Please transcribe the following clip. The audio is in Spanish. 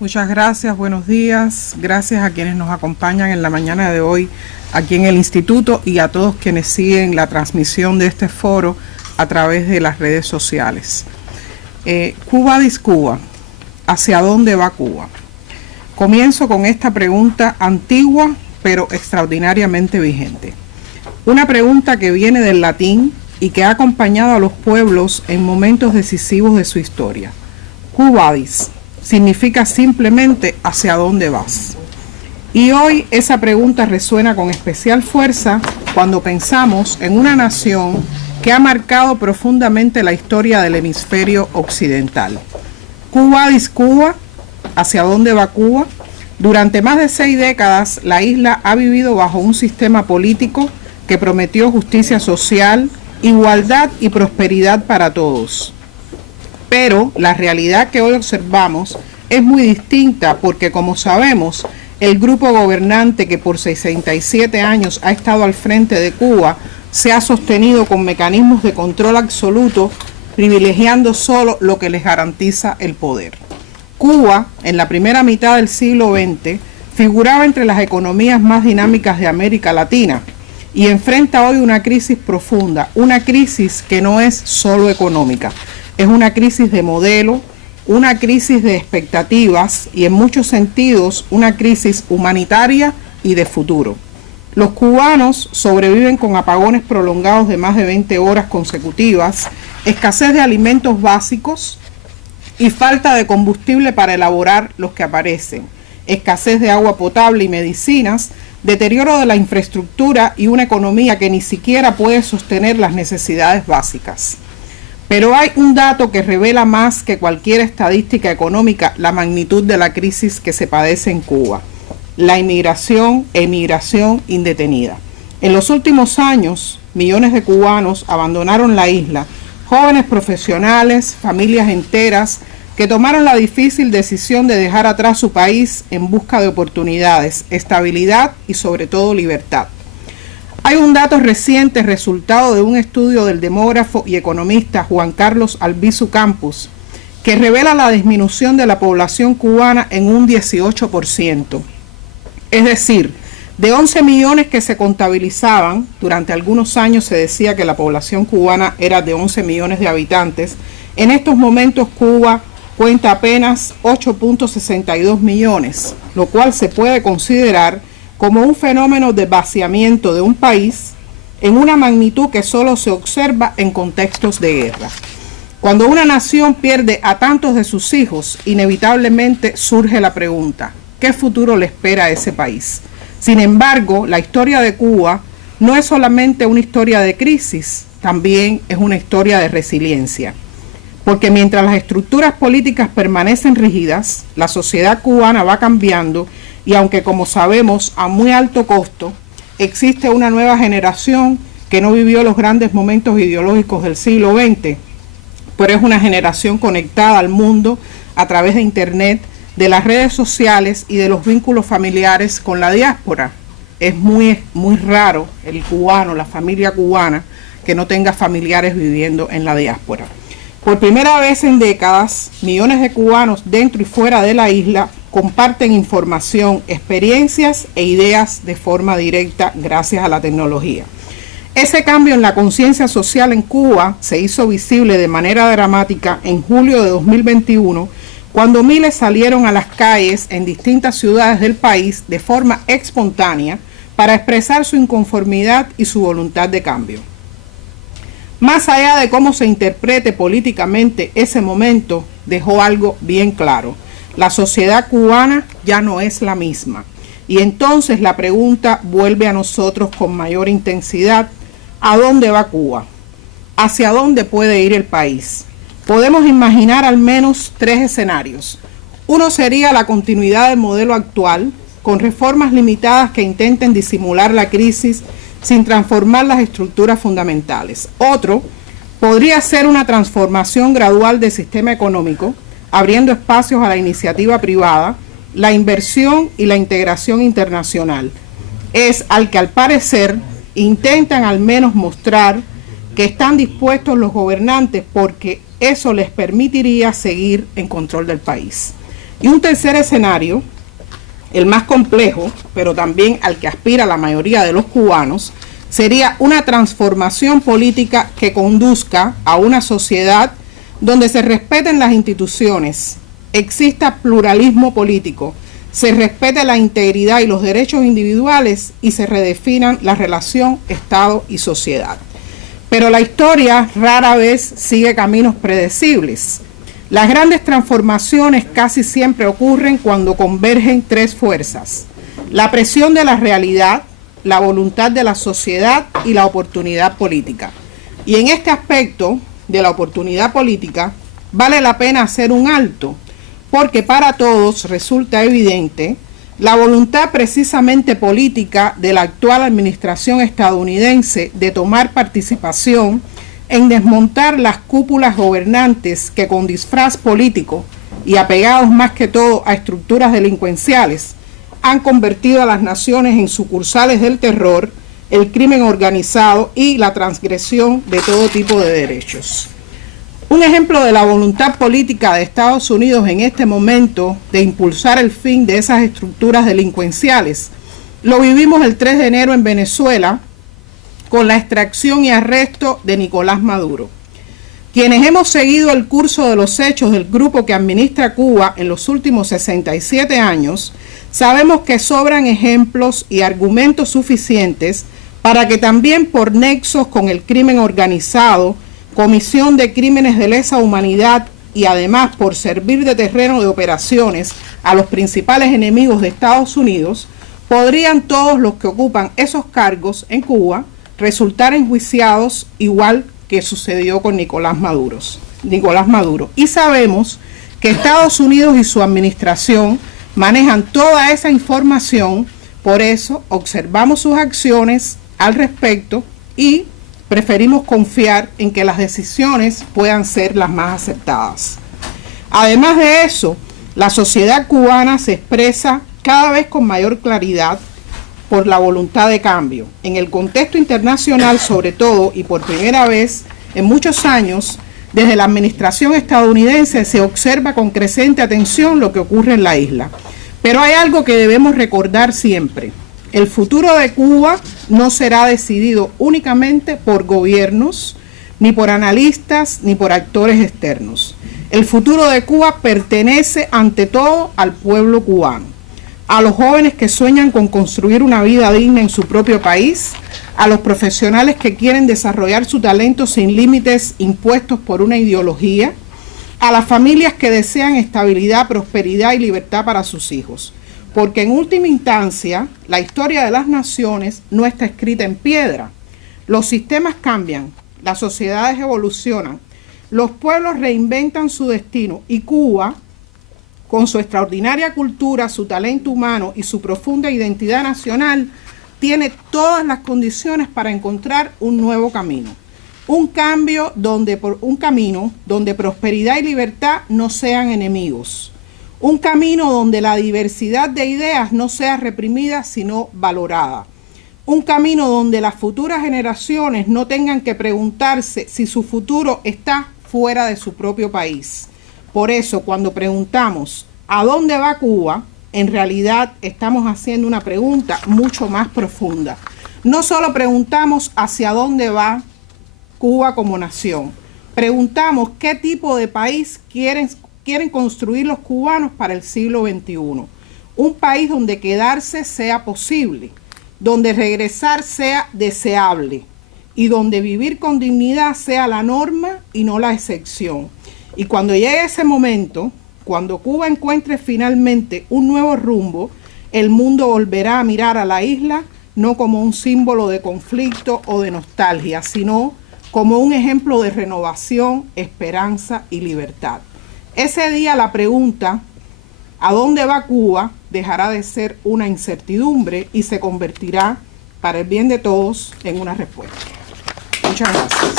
Muchas gracias, buenos días. Gracias a quienes nos acompañan en la mañana de hoy aquí en el Instituto y a todos quienes siguen la transmisión de este foro a través de las redes sociales. Cuba Discuba, ¿hacia dónde va Cuba? Comienzo con esta pregunta antigua pero extraordinariamente vigente. Una pregunta que viene del latín y que ha acompañado a los pueblos en momentos decisivos de su historia. Quo vadis significa simplemente ¿hacia dónde vas? Y hoy esa pregunta resuena con especial fuerza cuando pensamos en una nación que ha marcado profundamente la historia del hemisferio occidental. Quo vadis Cuba, ¿hacia dónde va Cuba? Durante más de 6 décadas, la isla ha vivido bajo un sistema político que prometió justicia social, igualdad y prosperidad para todos. Pero la realidad que hoy observamos es muy distinta porque, como sabemos, el grupo gobernante que por 67 años ha estado al frente de Cuba se ha sostenido con mecanismos de control absoluto, privilegiando solo lo que les garantiza el poder. Cuba, en la primera mitad del siglo XX, figuraba entre las economías más dinámicas de América Latina y enfrenta hoy una crisis profunda, una crisis que no es solo económica. Es una crisis de modelo, una crisis de expectativas y en muchos sentidos una crisis humanitaria y de futuro. Los cubanos sobreviven con apagones prolongados de más de 20 horas consecutivas, escasez de alimentos básicos y falta de combustible para elaborar los que aparecen, escasez de agua potable y medicinas, deterioro de la infraestructura y una economía que ni siquiera puede sostener las necesidades básicas. Pero hay un dato que revela más que cualquier estadística económica la magnitud de la crisis que se padece en Cuba: la emigración indetenida. En los últimos años, millones de cubanos abandonaron la isla, jóvenes profesionales, familias enteras, que tomaron la difícil decisión de dejar atrás su país en busca de oportunidades, estabilidad y sobre todo libertad. Hay un dato reciente resultado de un estudio del demógrafo y economista Juan Carlos Albizu Campos que revela la disminución de la población cubana en un 18%. Es decir, de 11 millones que se contabilizaban, durante algunos años se decía que la población cubana era de 11 millones de habitantes, en estos momentos Cuba cuenta apenas 8.62 millones, lo cual se puede considerar como un fenómeno de vaciamiento de un país en una magnitud que solo se observa en contextos de guerra. Cuando una nación pierde a tantos de sus hijos, inevitablemente surge la pregunta: ¿qué futuro le espera a ese país? Sin embargo, la historia de Cuba no es solamente una historia de crisis, también es una historia de resiliencia. Porque mientras las estructuras políticas permanecen rígidas, la sociedad cubana va cambiando y aunque, como sabemos, a muy alto costo, existe una nueva generación que no vivió los grandes momentos ideológicos del siglo XX, pero es una generación conectada al mundo a través de Internet, de las redes sociales y de los vínculos familiares con la diáspora. Es muy raro el cubano, la familia cubana, que no tenga familiares viviendo en la diáspora. Por primera vez en décadas, millones de cubanos dentro y fuera de la isla comparten información, experiencias e ideas de forma directa gracias a la tecnología. Ese cambio en la conciencia social en Cuba se hizo visible de manera dramática en julio de 2021, cuando miles salieron a las calles en distintas ciudades del país de forma espontánea para expresar su inconformidad y su voluntad de cambio. Más allá de cómo se interprete políticamente ese momento, dejó algo bien claro: la sociedad cubana ya no es la misma. Y entonces la pregunta vuelve a nosotros con mayor intensidad: ¿a dónde va Cuba? ¿Hacia dónde puede ir el país? Podemos imaginar al menos 3 escenarios. Uno sería la continuidad del modelo actual, con reformas limitadas que intenten disimular la crisis sin transformar las estructuras fundamentales. Otro podría ser una transformación gradual del sistema económico, abriendo espacios a la iniciativa privada, la inversión y la integración internacional. Es al que al parecer intentan al menos mostrar que están dispuestos los gobernantes porque eso les permitiría seguir en control del país. Y un tercer escenario, el más complejo, pero también al que aspira la mayoría de los cubanos, sería una transformación política que conduzca a una sociedad donde se respeten las instituciones, exista pluralismo político, se respete la integridad y los derechos individuales y se redefinan la relación Estado y sociedad. Pero la historia rara vez sigue caminos predecibles. Las grandes transformaciones casi siempre ocurren cuando convergen tres fuerzas: la presión de la realidad, la voluntad de la sociedad y la oportunidad política. Y en este aspecto de la oportunidad política vale la pena hacer un alto, porque para todos resulta evidente la voluntad precisamente política de la actual administración estadounidense de tomar participación en desmontar las cúpulas gobernantes que con disfraz político y apegados más que todo a estructuras delincuenciales han convertido a las naciones en sucursales del terror, el crimen organizado y la transgresión de todo tipo de derechos. Un ejemplo de la voluntad política de Estados Unidos en este momento de impulsar el fin de esas estructuras delincuenciales lo vivimos el 3 de enero en Venezuela con la extracción y arresto de Nicolás Maduro. Quienes hemos seguido el curso de los hechos del grupo que administra Cuba en los últimos 67 años, sabemos que sobran ejemplos y argumentos suficientes para que también por nexos con el crimen organizado, comisión de crímenes de lesa humanidad y además por servir de terreno de operaciones a los principales enemigos de Estados Unidos, podrían todos los que ocupan esos cargos en Cuba resultar enjuiciados igual que sucedió con Nicolás Maduro. Y sabemos que Estados Unidos y su administración manejan toda esa información, por eso observamos sus acciones al respecto y preferimos confiar en que las decisiones puedan ser las más acertadas. Además de eso, la sociedad cubana se expresa cada vez con mayor claridad por la voluntad de cambio. En el contexto internacional, sobre todo, y por primera vez en muchos años, desde la administración estadounidense se observa con creciente atención lo que ocurre en la isla. Pero hay algo que debemos recordar siempre: el futuro de Cuba no será decidido únicamente por gobiernos, ni por analistas, ni por actores externos. El futuro de Cuba pertenece ante todo al pueblo cubano, a los jóvenes que sueñan con construir una vida digna en su propio país, a los profesionales que quieren desarrollar su talento sin límites impuestos por una ideología, a las familias que desean estabilidad, prosperidad y libertad para sus hijos. Porque en última instancia, la historia de las naciones no está escrita en piedra. Los sistemas cambian, las sociedades evolucionan, los pueblos reinventan su destino y Cuba, con su extraordinaria cultura, su talento humano y su profunda identidad nacional, tiene todas las condiciones para encontrar un nuevo camino. Un camino donde prosperidad y libertad no sean enemigos. Un camino donde la diversidad de ideas no sea reprimida, sino valorada. Un camino donde las futuras generaciones no tengan que preguntarse si su futuro está fuera de su propio país. Por eso, cuando preguntamos ¿a dónde va Cuba?, en realidad estamos haciendo una pregunta mucho más profunda. No solo preguntamos hacia dónde va Cuba como nación, preguntamos qué tipo de país quieren construir los cubanos para el siglo XXI. Un país donde quedarse sea posible, donde regresar sea deseable y donde vivir con dignidad sea la norma y no la excepción. Y cuando llegue ese momento, cuando Cuba encuentre finalmente un nuevo rumbo, el mundo volverá a mirar a la isla no como un símbolo de conflicto o de nostalgia, sino como un ejemplo de renovación, esperanza y libertad. Ese día la pregunta ¿a dónde va Cuba?, dejará de ser una incertidumbre y se convertirá, para el bien de todos, en una respuesta. Muchas gracias.